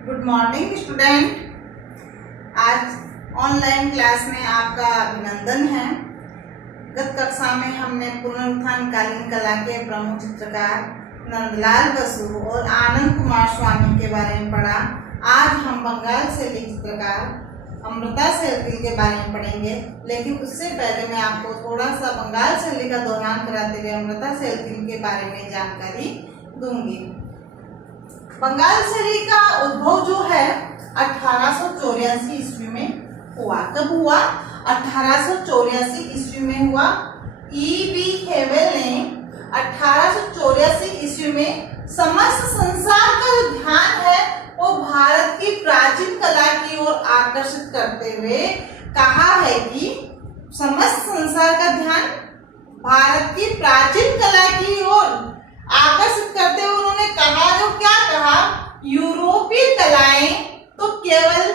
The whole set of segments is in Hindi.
Good morning student. आज ऑनलाइन क्लास में आपका अभिनंदन है। गत कक्षा में हमने पुनरुत्थान कालीन कला के प्रमुख चित्रकार नंदलाल बसु और आनंद कुमार स्वामी के बारे में पढ़ा। आज हम बंगाल शैली चित्रकार अमृता शेरगिल के बारे में पढ़ेंगे, लेकिन उससे पहले मैं आपको थोड़ा सा बंगाल शैली का दोहरान कराते हुए अमृता शेरगिल के बारे में जानकारी दूंगी। बंगाल शैली का उद्भव जो है 1884 ईस्वी में हुआ। कब हुआ? 1884 ईस्वी में हुआ। E.B. हेवेल ने 1884 ईस्वी में समस्त संसार का जो ध्यान है वो भारत की प्राचीन कला की ओर आकर्षित करते हुए कहा है कि समस्त संसार का ध्यान भारत की प्राचीन कला की ओर आकर्षित करते हुए उन्होंने कहा, जो क्या कहा, यूरोपीय कलाएं तो केवल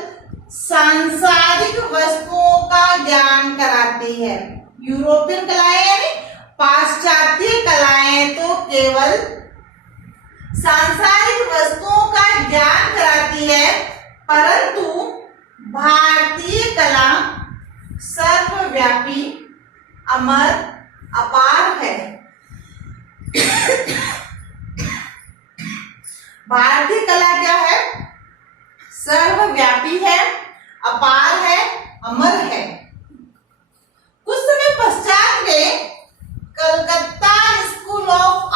सांसारिक वस्तुओं का ज्ञान कराती है। यूरोपियन कलाएं यानी पाश्चात्य कलाएं तो केवल सांसारिक वस्तुओं का ज्ञान कराती है, परंतु भारतीय कला सर्वव्यापी, अमर, अपार है। भारतीय कला क्या है? सर्वव्यापी है, अपार है, अमर है। कुछ समय पश्चात वे कलकत्ता स्कूल ऑफ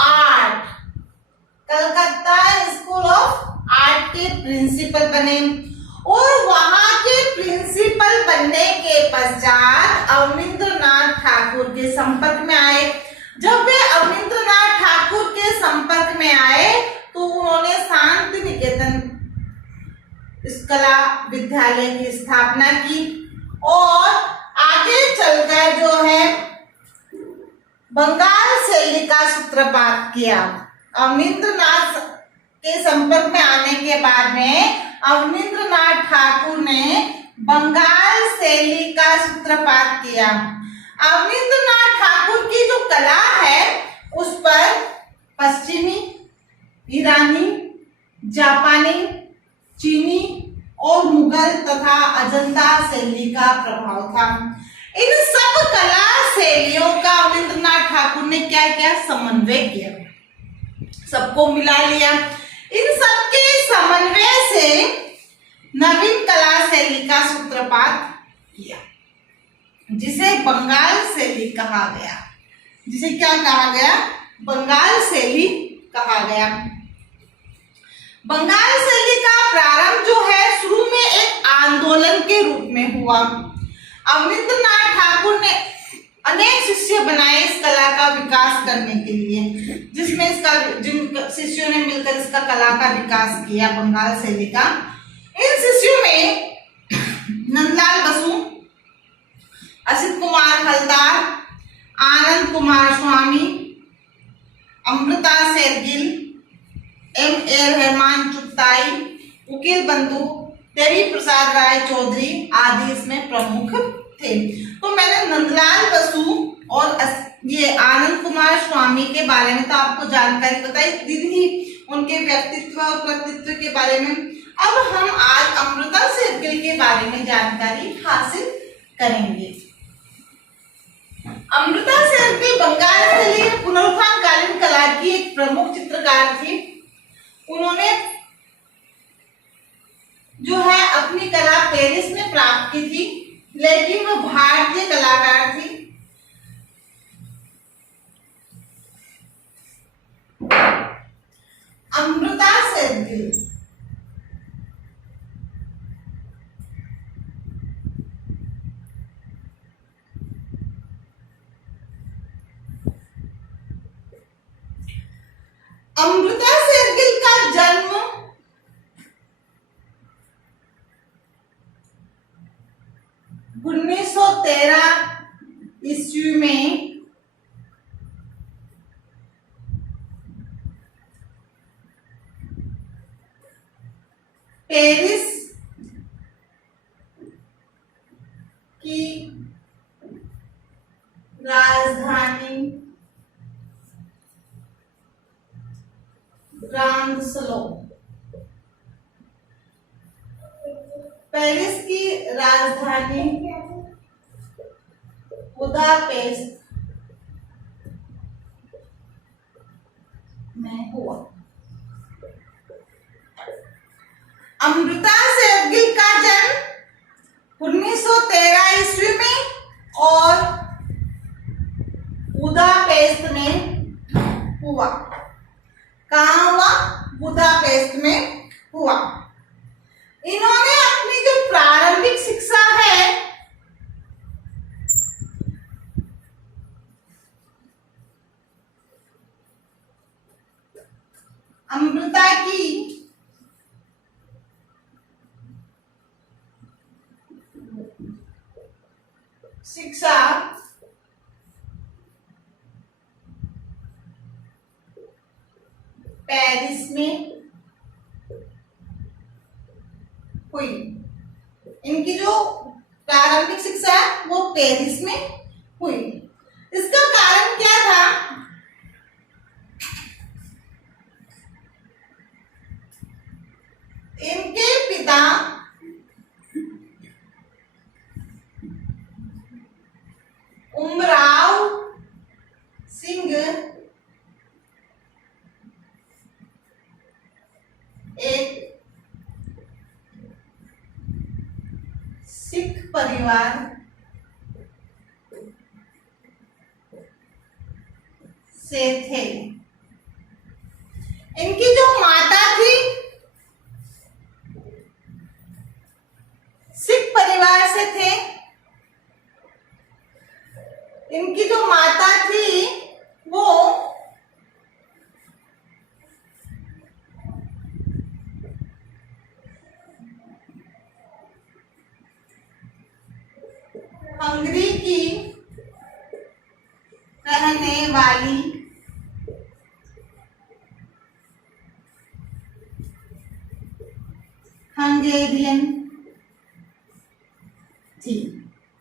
आर्ट के प्रिंसिपल बने और वहां के प्रिंसिपल बनने के पश्चात अवनींद्रनाथ ठाकुर के संपर्क में आए। जब वे अवनींद्रनाथ ठाकुर के संपर्क में आए तो उन्होंने शांति निकेतन इस कला विद्यालय की स्थापना की और आगे चलकर जो है बंगाल शैली का सूत्रपात किया। अवनींद्रनाथ के संपर्क में आने के बाद में अवनींद्रनाथ ठाकुर ने बंगाल शैली का सूत्रपात किया। अवनींद्रनाथ ठाकुर की जो कला है उस पर पश्चिमी, ईरानी, जापानी, चीनी और मुगल तथा अजंता शैली का प्रभाव था। इन सब कला शैलियों का अवनींद्रनाथ ठाकुर ने क्या किया? समन्वय किया, सबको मिला लिया। इन सबके समन्वय से नवीन कला शैली का सूत्रपात किया, जिसे बंगाल शैली कहा गया। जिसे क्या कहा गया? बंगाल शैली कहा गया। बंगाल शैली का प्रारंभ जो है शुरू में एक आंदोलन के रूप में हुआ। अवनींद्रनाथ ठाकुर ने अनेक शिष्य बनाए इस कला का विकास करने के लिए, जिसमें जिन शिष्यों ने मिलकर इसका कला का विकास किया बंगाल शैली का। इन शिष्यों में नंदलाल बसु, असित कुमार हलदार, आनंद कुमार स्वामी, अमृता शेरगिल, M.A. रहमान चुगताई, उकील बंधु, देवी प्रसाद राय चौधरी आदि इसमें प्रमुख थे। तो मैंने नंदलाल बसु और ये आनंद कुमार स्वामी के बारे में तो आपको जानकारी बताई दी थी, उनके व्यक्तित्व और कृतित्व के बारे में। अब हम आज अमृता शेरगिल के बारे में जानकारी हासिल करेंगे। अमृता शेरगिल बंगाल शैली पुनरुत्थान कालीन कला की एक प्रमुख चित्रकार थी। उन्होंने जो है अपनी कला पेरिस में प्राप्त की थी, लेकिन वो भारतीय कलाकार थी। अमृता शेरगिल अमृता शेरगिल का जन्म 1913 ईस्वी में पेरिस की राजधानी ग्रांड स्लो पेरिस की राजधानी बुदापेस्ट में हुआ। अमृता शेरगिल का जन्म 1913 ईस्वी में और बुदापेस्ट में हुआ। कहाँ हुआ? बुदापेस्ट में हुआ। इन्होंने अपनी जो प्रारंभिक शिक्षा है अमृता की शिक्षा पेरिस में हुई। इनकी जो प्रारंभिक शिक्षा है वो पेरिस में हुई। इसका कारण क्या था? इनके पिता उमराव सिंह एक सिख परिवार से थे। इनकी जो माता थी सिख परिवार से थे। इनकी जो माता थी वो हंगरी की रहने वाली हंगेरियन थी।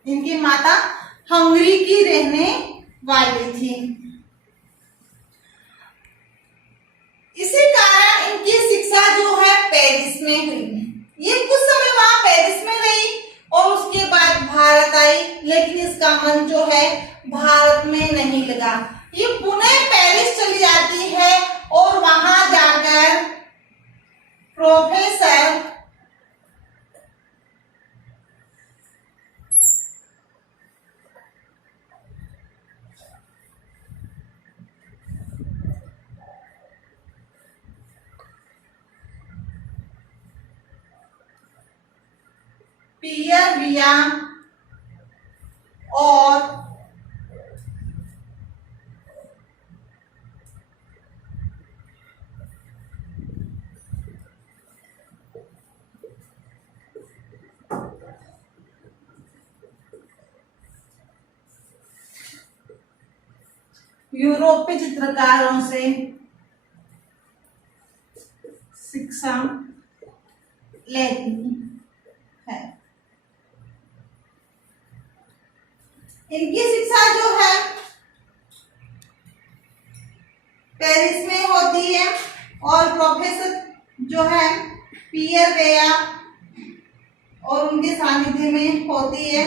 इनकी माता हंगरी की रहने वाली थी। इसी कारण इनकी शिक्षा जो है पेरिस में हुई। ये कुछ समय वहां पेरिस में रही और उसके बाद भारत आई, लेकिन इसका मन जो है भारत में नहीं लगा। ये पुनः पेरिस चली जाती है और वहां जाकर प्रोफेसर पियर विया और यूरोपीय चित्रकारों से शिक्षा लेती है। इनकी शिक्षा जो है पेरिस में होती है और प्रोफेसर जो है पियर वेया और उनके सानिध्य में होती है।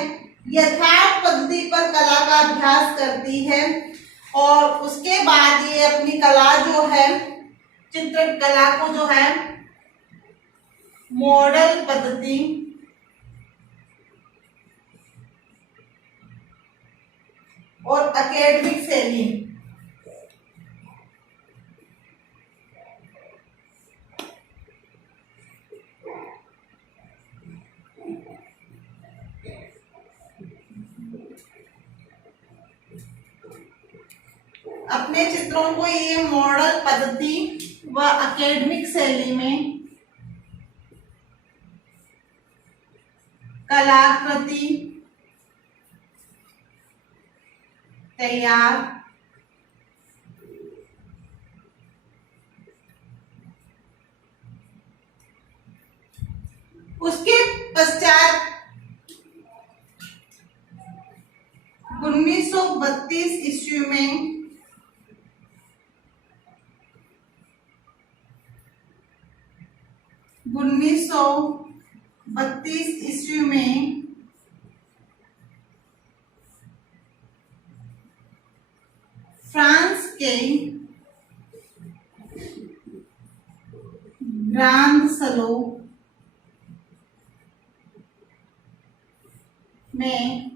यथार्थ पद्धति पर कला का अभ्यास करती है और उसके बाद ये अपनी कला जो है चित्रकला को जो है मॉडल पद्धति और एकेडमिक शैली अपने चित्रों को ये मॉडल पद्धति व एकेडमिक शैली में कलाकृति तैयार उसके पश्चात 1932 ईस्वी में 32 ईस्वी में फ्रांस के ग्रांड सलो में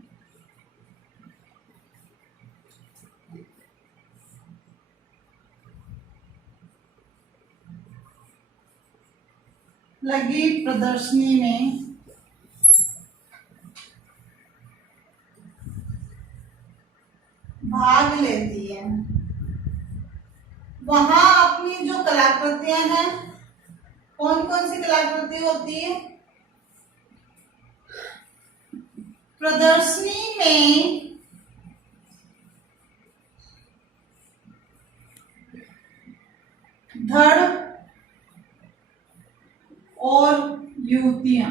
लगी प्रदर्शनी में भाग लेती है। वहां अपनी जो कलाकृतियां हैं, कौन कौन सी कलाकृति होती है? प्रदर्शनी में धड़ और युवतियां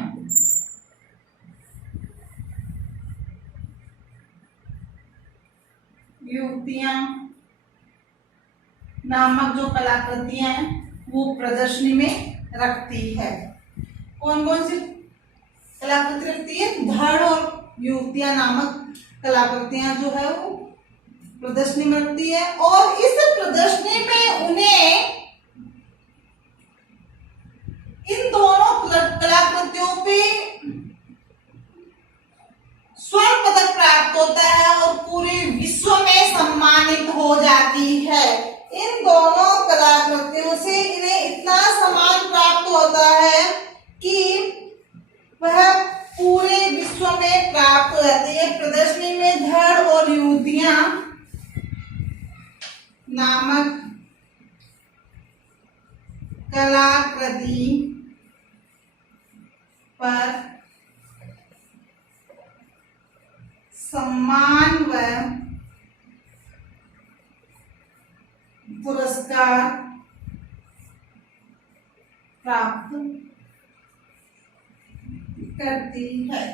नामक जो कलाकृतियां हैं वो प्रदर्शनी में रखती है। कौन कौन सी कलाकृति रखती है? धड़ और युवतियां नामक कलाकृतियां जो है वो प्रदर्शनी में रखती है। और इस प्रदर्शनी में उन्हें इन दोनों कलाकृतियों पे स्वर्ण पदक प्राप्त होता है और पूरे विश्व में सम्मानित हो जाती है। इन दोनों कलाकृतियों से इन्हें इतना सम्मान प्राप्त होता है कि वह पूरे विश्व में प्राप्त हो जाती है। प्रदर्शनी में धड़ और युवतियां नामक कलाकृति पर सम्मान व पुरस्कार प्राप्त करती है।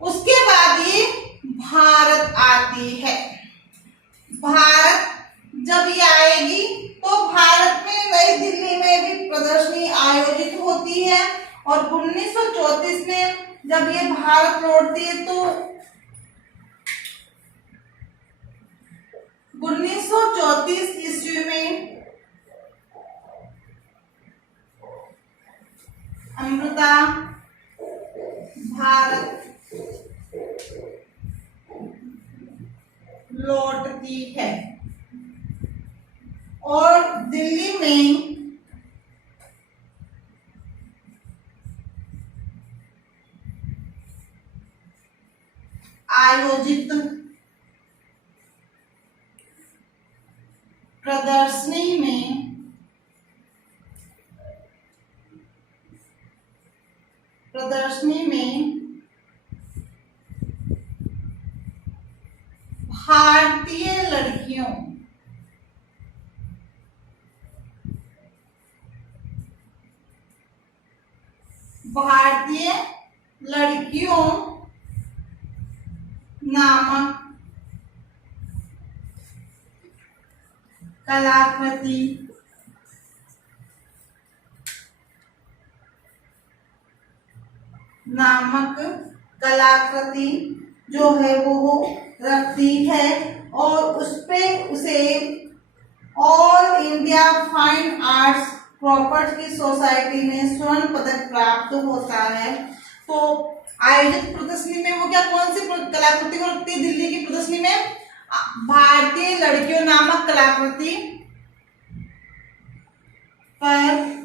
उसके बाद ये भारत आती है। भारत जब ये आएगी तो भारत में नई दिल्ली में भी प्रदर्शनी आयोजित होती है। और 1934 में जब ये भारत लौटती है तो 1934 ईस्वी में अमृता भारत लौटती है और दिल्ली में आयोजित प्रदर्शनी में भारतीय लड़कियों नामक कलाकृति जो है वो रखती है और उसे all India fine arts property की सोसाइटी में स्वर्ण पदक प्राप्त होता है। तो आयोजित प्रदर्शनी में वो क्या कौन सी कलाकृति को रखती है? दिल्ली की प्रदर्शनी में भारतीय लड़कियों नामक कलाकृति पर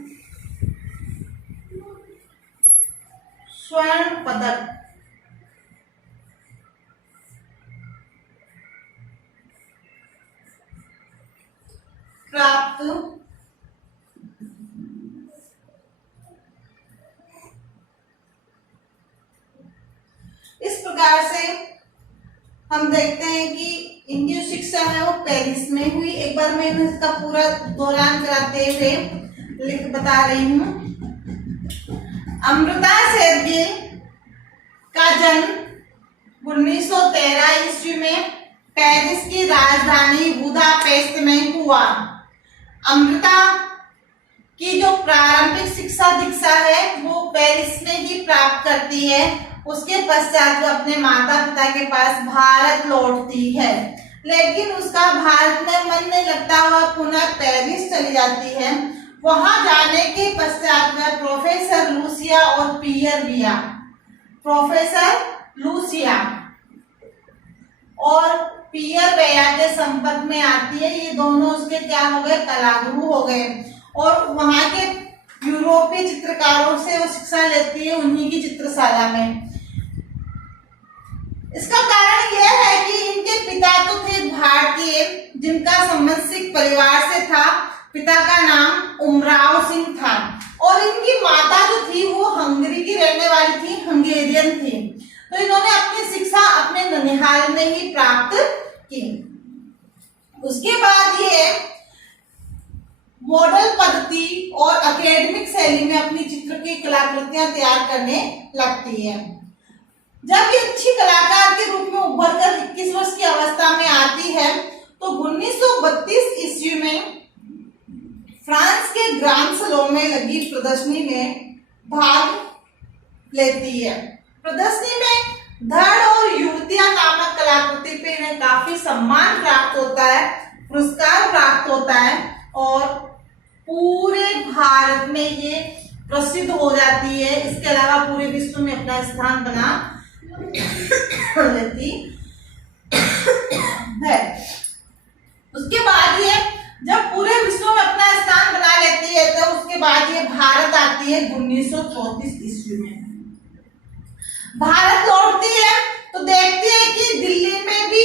स्वर्ण पदक प्राप्त इस प्रकार से हम देखते हैं कि इनकी जो शिक्षा है वो पेरिस में हुई। एक बार मैं इसका पूरा दौरान कराते हुए बता रही हूँ। अमृता शेरगिल का जन्म 1913 ईस्वी में पेरिस की राजधानी बुदापेस्ट में हुआ। अमृता की जो प्रारंभिक शिक्षा दीक्षा है वो पेरिस में ही प्राप्त करती है। उसके पश्चात वो अपने माता पिता के पास भारत लौटती है, लेकिन उसका भारत में मन नहीं लगता, वह पुनः पेरिस चली जाती है। वहां जाने के पश्चात वह प्रोफेसर लूसिया और पियर बिया, प्रोफेसर लूसिया और पियर बेया के संपर्क में आती है। ये दोनों उसके क्या हो गए, कलागुरु हो गए, और वहां के यूरोपीय चित्रकारों से वो शिक्षा लेती है उन्हीं की चित्रशाला में। इसका कारण यह है कि इनके पिता तो थे भारतीय, जिनका संबंध सिख परिवार से था। पिता का नाम उमराव सिंह था, और इनकी माता जो थी वो हंगरी की रहने वाली थी, हंगेरियन थी। तो इन्होंने अपनी शिक्षा अपने ननिहाल में ही प्राप्त की। उसके बाद ये मॉडल पद्धति और एकेडमिक शैली में अपनी चित्र की कलाकृतियां तैयार करने लगती है। जब ये अच्छी कलाकार के रूप में उभर कर 21 वर्ष की अवस्था में आती है, तो 1932 ईस्वी में फ्रांस के ग्रांड सलों में लगी प्रदर्शनी में भाग लेती है। प्रदर्शनी में धड़ और युवतियां नामक कलाकृति पे इन्हें काफी सम्मान प्राप्त होता है, पुरस्कार प्राप्त होता है, और पूरे भारत में ये प्रसिद्ध हो जाती है। इसके अलावा पूरे विश्व में अपना स्थान बना लेती है। उसके बाद ये जब पूरे विश्व में अपना स्थान बना लेती है, तो उसके बाद ये भारत आती है 1934 ईस्वी में। भारत लौटती है तो देखती है कि दिल्ली में भी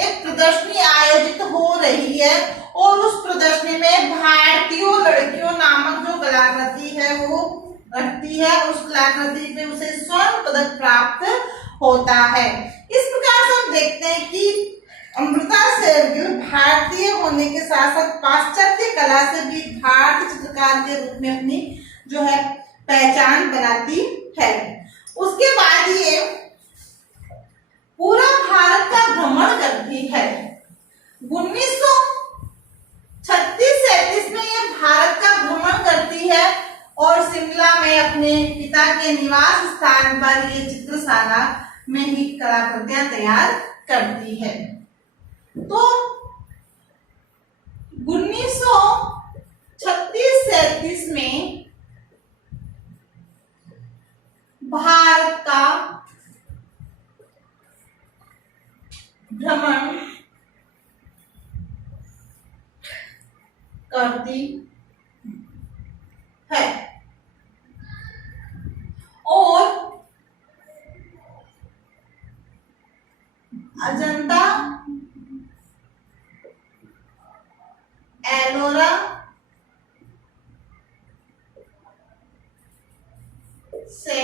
एक प्रदर्शनी आयोजित हो रही है, और उस प्रदर्शनी में भारतीय लड़कियों नामक जो कलाकृति है वो रखती है। उस कलाकृति पे उसे स्वर्ण पदक प्राप्त होता है। इस प्रकार से हम देखते हैं कि अमृता शेरगिल भारतीय होने के साथ साथ पाश्चात्य कला से भी भारतीय चित्रकार के रूप में अपनी जो है पहचान बनाती है। उसके बाद ये पूरा भारत का भ्रमण करती है। 1936-37 में ये भारत का भ्रमण करती है, और शिमला में अपने पिता के निवास स्थान पर ये चित्रशाला में ही कलाकृतियां तैयार करती है। तो 1936-37 में भारत का भ्रमण करती है, और अजंता एलोरा से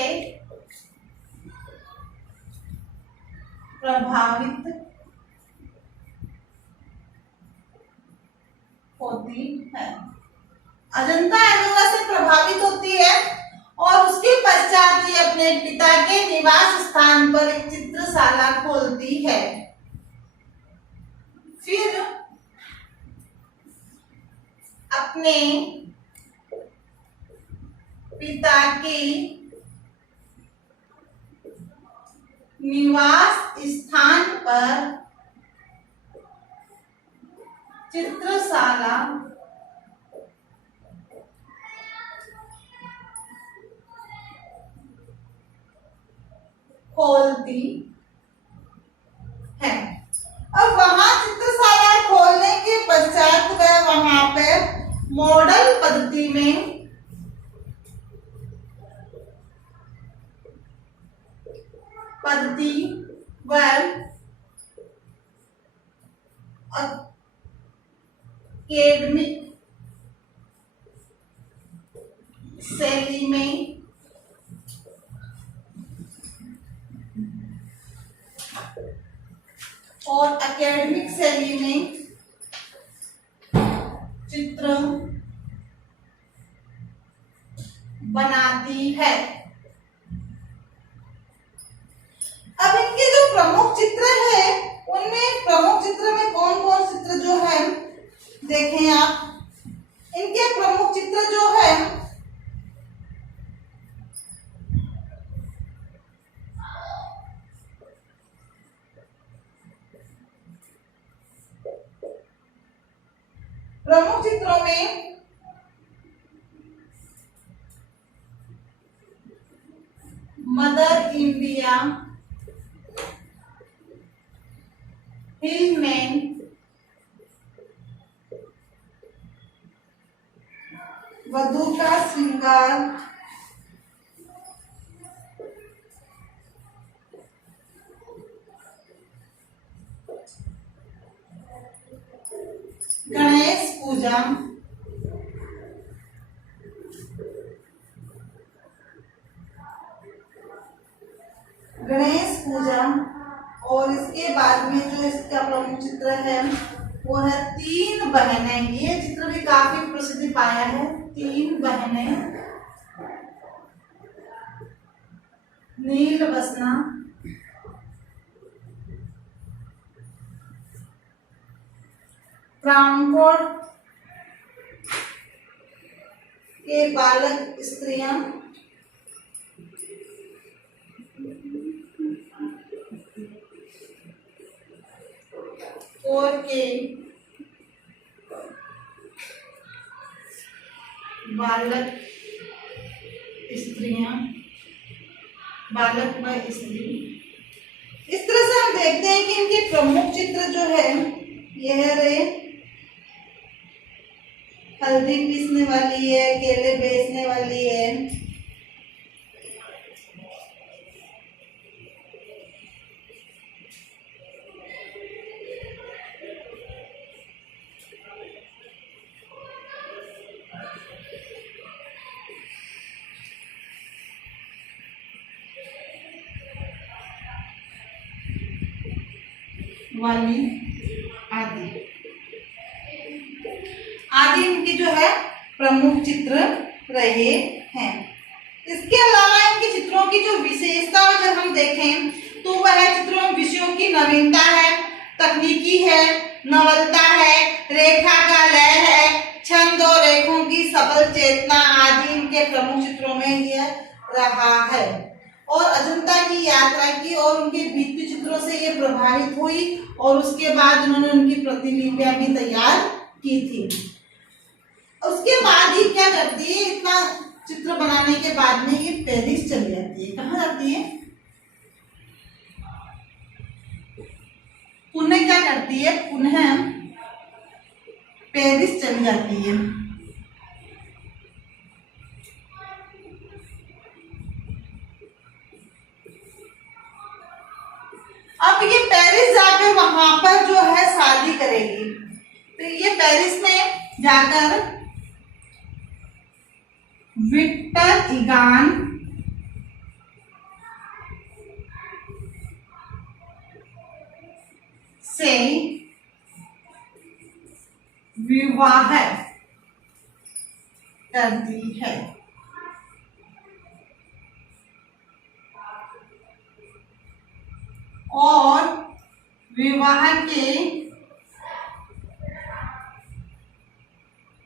प्रभावित होती है। अजंता एलोरा से प्रभावित होती है, और उसके पश्चात ये अपने पिता के निवास स्थान पर एक चित्रशाला खोलती है। फिर अपने पिता के निवास स्थान पर चित्रशाला खोलती है। अब वहां चित्रशाला खोलने के पश्चात वह वहां पे मॉडल पद्धति में एकेडमिक शैली में और एकेडमिक शैली में चित्र बनाती है। अब इनके जो प्रमुख चित्र है, उनमें प्रमुख चित्र में कौन कौन चित्र जो है देखें आप। इनके प्रमुख चित्र जो है चित्रों में मदर इंडिया, हिलमैन, वधू का श्रृंगार, गणेश पूजा, गणेश पूजा। और इसके बाद में जो इसका प्रमुख चित्र है वो है तीन बहनें। ये चित्र भी काफी प्रसिद्धि पाया है। तीन बहनें, नील बसना, ट्राउनकोट के बालक स्त्रियां, और के बालक स्त्रियां, बालक व स्त्री। इस तरह से हम देखते हैं कि इनके प्रमुख चित्र जो है यह रहे, हल्दी पीसने वाली है, केले बेचने वाली है, वाली आदि आदि इनके जो है प्रमुख चित्र रहे हैं। इसके अलावा इनके चित्रों की जो विशेषता अगर हम देखें तो वह चित्रों विषयों की नवीनता है, तकनीकी है, नवलता है, रेखा का लय है, छंद और रेखों की सबल चेतना आदि इनके प्रमुख चित्रों में यह रहा है। और अजंता की यात्रा की और उनके भित्ति चित्रों से ये प्रभावित हुई और उसके बाद उन्होंने उनकी प्रतिलिपियां भी तैयार की थी। उसके बाद ये क्या करती है, इतना चित्र बनाने के बाद में ये पेरिस चली जाती है। कहाँ जाती है? पुनः क्या करती है? पुनः पेरिस चली जाती है। अब ये पेरिस जाकर वहां पर जो है शादी करेगी। तो ये पेरिस में जाकर विक्टर इगान से विवाह करती है। और विवाह के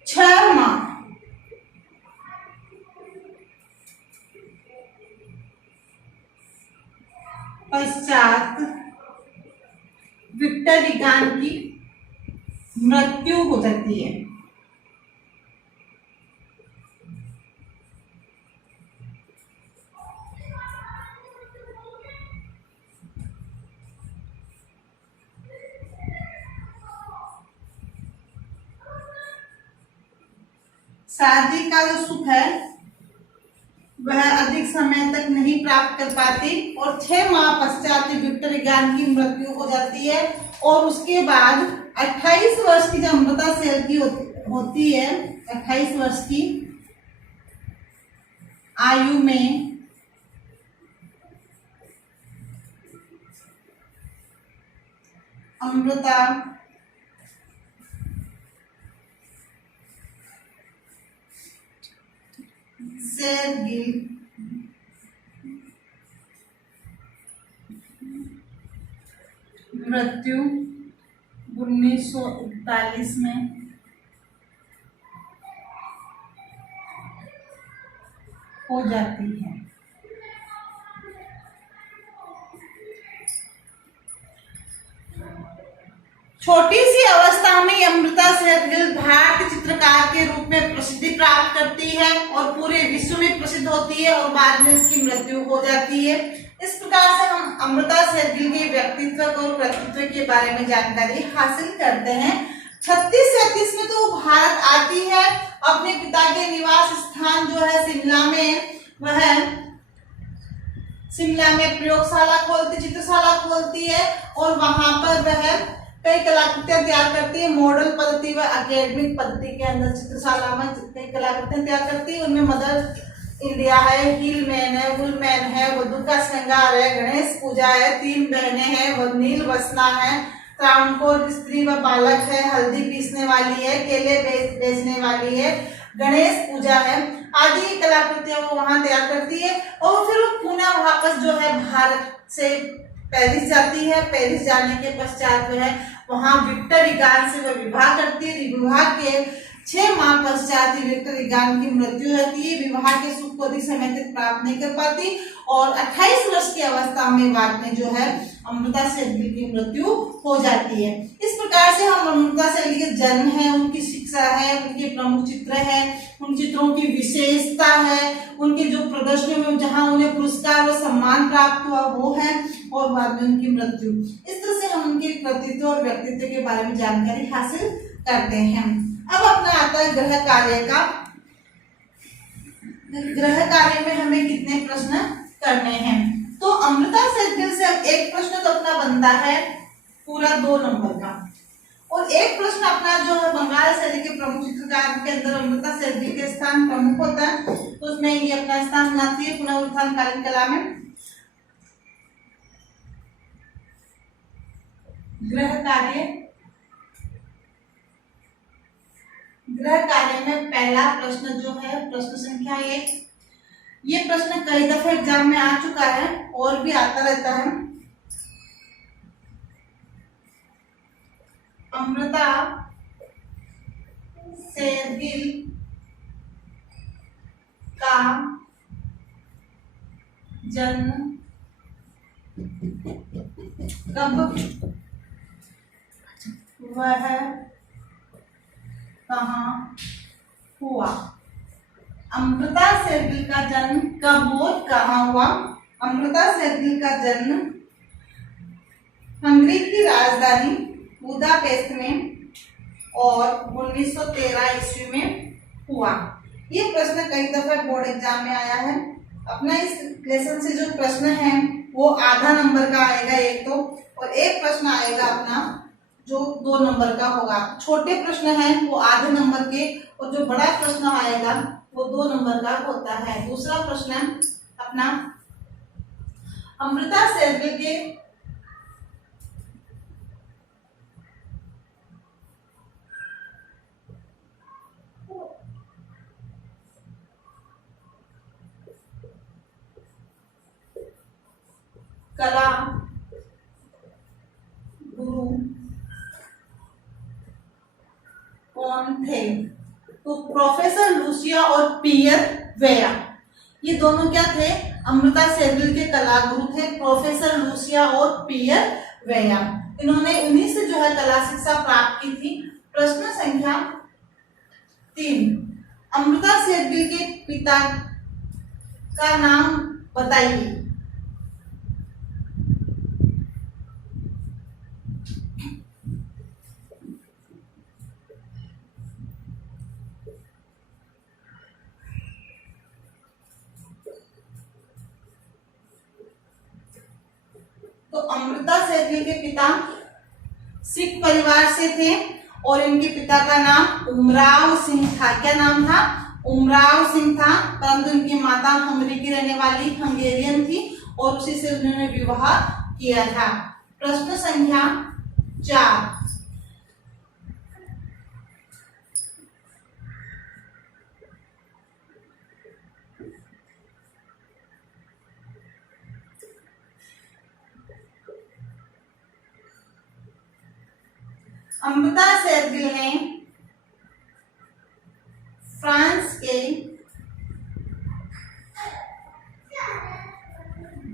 6 माह पश्चात विक्टर इगान की मृत्यु हो जाती है। शादी का जो सुख है वह अधिक समय तक नहीं प्राप्त कर पाती और 6 माह पश्चात विक्टर इगान की मृत्यु हो जाती है। और उसके बाद 28 वर्ष की जब अमृता सेल की होती है, 28 वर्ष की आयु में अमृता सेल मृत्यु 1941 में हो जाती है। छोटी सी अवस्था में अमृता शेरगिल भारतीय चित्रकार के रूप में प्रसिद्धि प्राप्त करती है और पूरे विश्व में प्रसिद्ध होती है और बाद में उसकी मृत्यु हो जाती है। इस प्रकार से हम अमृता शेरगिल के व्यक्तित्व और कृतित्व के बारे में जानकारी हासिल करते हैं। 3637 में तो भारत आती है, अपने पिता के निवास स्थान जो है शिमला में, वह शिमला में प्रयोगशाला खोलती, चित्रशाला खोलती है और वहां पर वह कई कलाकृतियां तैयार करती है। मॉडल पद्धति व अकेडमिक पद्धति के अंदर चित्रशाला में कई कलाकृतियां तैयार करती है। उनमें मदर इंडिया है, हिलमैन है, वुलमैन है, वधू का श्रृंगार है, गणेश पूजा है, 3 बहनें हैं, वो नील वसना है, त्रावणकोर स्त्री व बालक है, हल्दी पीसने वाली है, केले बेचने वाली है, गणेश पूजा है, आदि कलाकृतियां वो वहां तैयार करती है। और फिर वो पुनः वापस जो है भारत से पेरिस जाती है। पेरिस जाने के पश्चात जो है वहां विक्टर रीगान से वह विवाह करती है। विवाह के 6 माह पश्चात विक्टर रीगान की मृत्यु होती है। विवाह के सुख को अधिक समय तक प्राप्त नहीं कर पाती और 28 वर्ष की अवस्था में बाद में जो है अमृता शेरगिल की मृत्यु हो जाती है। इस प्रकार से हम अमृता शेरगिल के जन्म है, उनकी शिक्षा है, उनके प्रमुख चित्र है, उन चित्रों की विशेषता है, उनके जो प्रदर्शनियों में जहां उन्हें पुरस्कार व सम्मान प्राप्त हुआ वो है, और बाद में उनकी मृत्यु। इस तरह से हम उनके कृतित्व और व्यक्तित्व के बारे में जानकारी हासिल करते हैं। अब अपना आता है गृह कार्य का। गृह कार्य में हमें कितने प्रश्न करने हैं? तो अमृता शेरगिल से एक प्रश्न तो अपना बनता है पूरा 2 नंबर का, और एक प्रश्न अपना जो है बंगाल शैली के प्रमुख चित्रकार के अंदर अमृता शेरगिल के स्थान प्रमुख होता है, तो उसमें ये अपना स्थान बनाती है पुनरुत्थान कालीन कला में। गृह कार्य, गृह कार्य में पहला प्रश्न जो है प्रश्न संख्या 1, ये प्रश्न कई दफे एग्जाम में आ चुका है और भी आता रहता है। अमृता शेरगिल का जन्म कब, वह कहाँ हुआ? अमृता शेरगिल का जन्म कब और कहाँ हुआ? अमृता शेरगिल का जन्म हंगरी की राजधानी बुदापेस्ट में और 1913 ईस्वी में हुआ। ये प्रश्न कई दफा बोर्ड एग्जाम में आया है। अपना इस लेसन से जो प्रश्न है वो आधा नंबर का आएगा एक तो, और एक प्रश्न आएगा अपना जो 2 नंबर का होगा। छोटे प्रश्न हैं वो आधे नंबर के, और जो बड़ा प्रश्न आएगा वो 2 नंबर का होता है। दूसरा प्रश्न अपना अमृता शेरगिल के कला गुरु कौन थे? तो प्रोफेसर लूसिया और पियर वेया, ये दोनों क्या थे? अमृता शेरगिल के कला गुरु थे, प्रोफेसर लूसिया और पियर वेया। इन्होंने उन्हीं से जो है कला शिक्षा प्राप्त की थी। प्रश्न संख्या 3, अमृता शेरगिल के पिता का नाम बताइए। तो अमृता शेरगिल के पिता सिख परिवार से थे और इनके पिता का नाम उमराव सिंह था। क्या नाम था? उमराव सिंह था, परंतु इनकी माता हंगरी की रहने वाली हंगेरियन थी और उसी से उन्होंने विवाह किया था। प्रश्न संख्या 4, अमृता शेरगिल ने फ्रांस के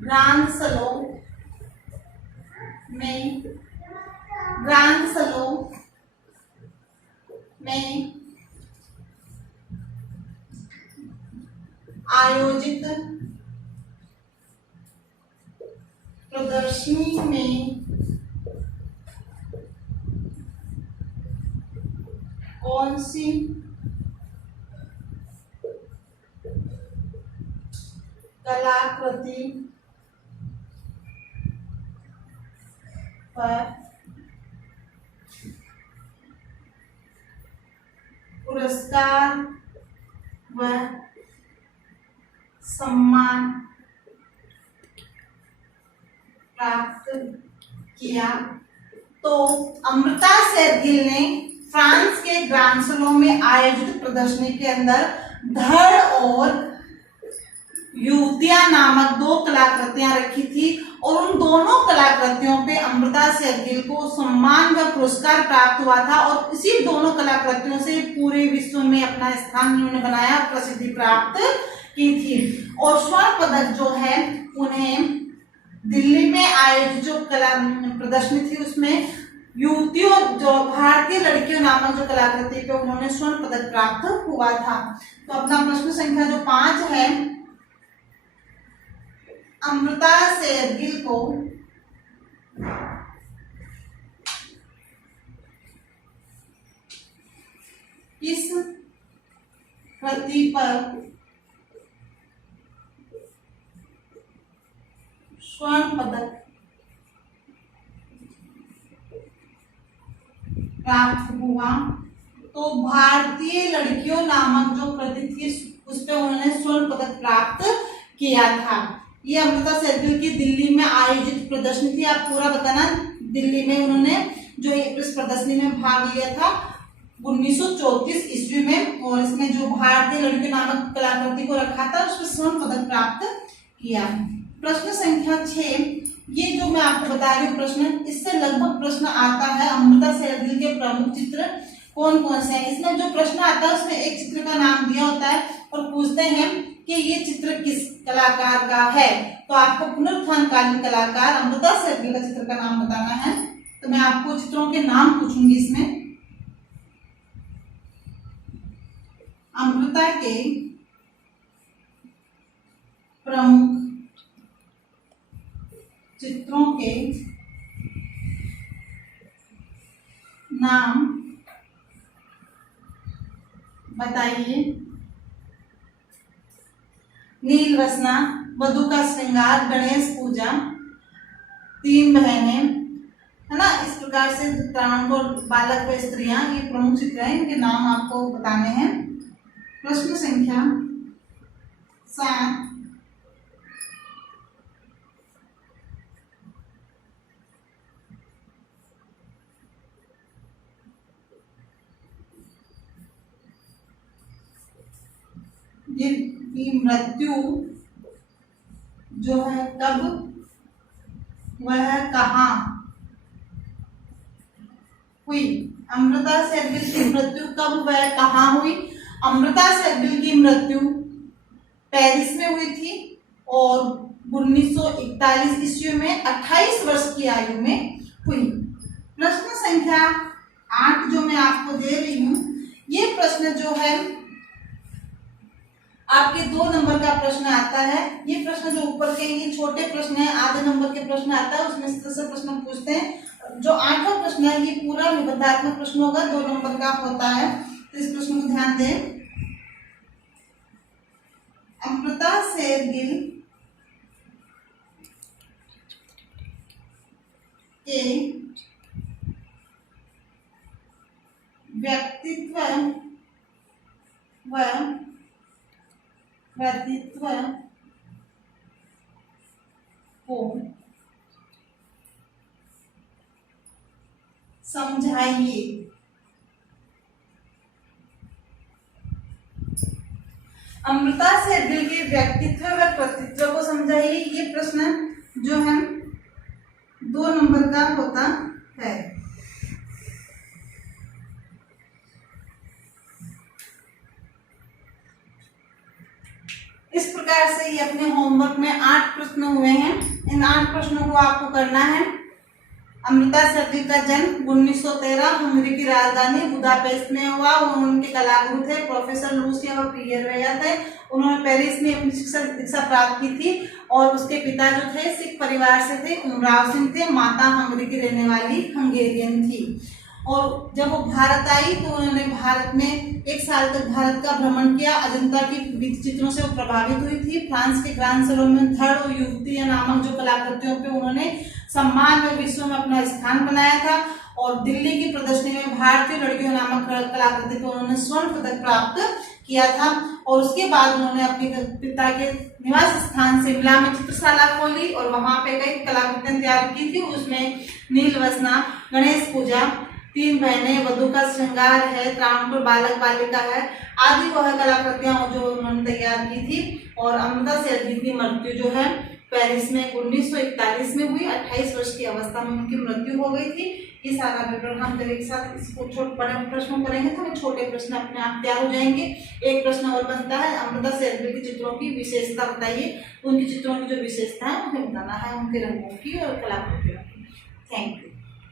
ग्रांसलो आयोजित प्रदर्शनी में कौन सी कलाकृति पर पुरस्कार व सम्मान प्राप्त किया? तो अमृता शेरगिल ने फ्रांस के ग्रांसलो में आयोजित प्रदर्शनी के अंदर धड़ और युवतियां नामक 2 कलाकृतियां रखी थी और उन दोनों कलाकृतियों पे अमृता शेरगिल को सम्मान व पुरस्कार प्राप्त हुआ था और इसी दोनों कलाकृतियों से पूरे विश्व में अपना स्थान उन्होंने बनाया, प्रसिद्धि प्राप्त की थी। और स्वर्ण पदक जो है उन्हें दिल्ली में आयोजित जो कला प्रदर्शनी थी उसमें युवतियों जो भारतीय लड़कियों नामक जो कलाकृति पे उन्होंने स्वर्ण पदक प्राप्त हुआ था। तो अपना प्रश्न संख्या जो 5 है, अमृता शेरगिल को किस कृति पर स्वर्ण पदक प्राप्त हुआ? तो भारतीय लड़कियों नामक जो कृति थी उस पे उन्होंने स्वर्ण पदक प्राप्त किया था। ये अमृता शेरगिल की दिल्ली में आयोजित प्रदर्शनी थी। आप पूरा बताना, दिल्ली में उन्होंने जो इस प्रदर्शनी में भाग लिया था 1934 ईस्वी में और इसमें जो भारतीय लड़की नामक कलाकृति को रखा था उसमें स्वर्ण पदक प्राप्त किया। प्रश्न संख्या 6, ये जो मैं आपको बता रही हूँ प्रश्न, इससे लगभग प्रश्न आता है अमृता शेरगिल के प्रमुख चित्र कौन कौन से हैं। इसमें जो प्रश्न आता है उसमें एक चित्र का नाम दिया होता है और पूछते हैं कि ये चित्र किस कलाकार का है। तो आपको पुनरुत्थानकालीन कलाकार अमृता शेरगिल का चित्र का नाम बताना है। तो मैं आपको चित्रों के नाम पूछूंगी इसमें। अमृता के प्रमुख चित्रों के नाम बताइए। नील रसना, वधु का श्रृंगार, गणेश पूजा, 3 बहनें, है ना। इस प्रकार से त्रावणकोर, बालक व स्त्रियां, ये प्रमुख चित्र हैं, इनके नाम आपको बताने हैं। प्रश्न संख्या 7, जिनकी मृत्यु जो है कब वह कहाँ हुई? अमृता शेरगिल की मृत्यु कब वह कहाँ हुई? अमृता शेरगिल की मृत्यु पेरिस में हुई थी और 1941 ईस्वी में 28 वर्ष की आयु में हुई। प्रश्न संख्या 8 जो मैं आपको दे रही हूं, ये प्रश्न जो है आपके 2 नंबर का प्रश्न आता है। ये प्रश्न जो ऊपर के ये छोटे प्रश्न है, आधे नंबर के प्रश्न आता है, उसमें से प्रश्न पूछते हैं। जो 8वां प्रश्न है ये पूरा निबंधात्मक प्रश्न होगा, 2 नंबर का होता है। तो इस प्रश्न को ध्यान दें। अमृता शेरगिल के व्यक्तित्व व कृतित्व को समझाइए। अमृता शेरगिल के व्यक्तित्व व कृतित्व को समझाइए, ये प्रश्न जो है 2 नंबर का होता है। इस प्रकार से ये अपने होमवर्क में 8 प्रश्न हुए हैं। इन 8 प्रश्नों को आपको करना है। अमृता सेर्ली का जन्म 1913 हंगरी की राजधानी बुदापेस्ट में हुआ। उनके कलागुरु थे प्रोफेसर लूसिया और पियरवेया थे। उन्होंने पेरिस में अपनी शिक्षा प्राप्त की थी और उसके पिता जो थे सिख परिवार से थे, उमराव सिंह थे। माता हंगरी की रहने वाली हंगेरियन थी। और जब वो भारत आई तो उन्होंने भारत में 1 साल तक भारत का भ्रमण किया। अजंता की भित्ति चित्रों से वो प्रभावित हुई थी। फ्रांस के ग्रांड सैलोन में धड़ और युवती नामक जो कलाकृतियों पे उन्होंने सम्मान में विश्व में अपना स्थान बनाया था। और दिल्ली की प्रदर्शनी में भारतीय लड़कियों नामक कलाकृति को उन्होंने स्वर्ण पदक प्राप्त किया था। और उसके बाद उन्होंने अपने पिता के निवास स्थान शिमला में चित्रशाला खोली और वहां पे कई कलाकृतियां तैयार की थी। उसमें नीलवसना, गणेश पूजा, 3 बहनें, वधु का श्रृंगार है, त्रावणकोर बालक बालिका है आदि वह कलाकृतियां जो उन्होंने तैयार की थी। और अमृता सेर्ली की मृत्यु जो है पेरिस में 1941 में हुई। 28 वर्ष की अवस्था में उनकी मृत्यु हो गई थी। ये सारा विवरण हम जब एक साथ इसको छोटे बड़े प्रश्नों करेंगे तो छोटे प्रश्न अपने आप तैयार हो जाएंगे। एक प्रश्न और बनता है, अमृता सेर्ली के चित्रों की विशेषता बताइए। उनके चित्रों की जो विशेषता है उन्हें बताना है, उनके रंगों की और कलाकृतियों की। Thank you.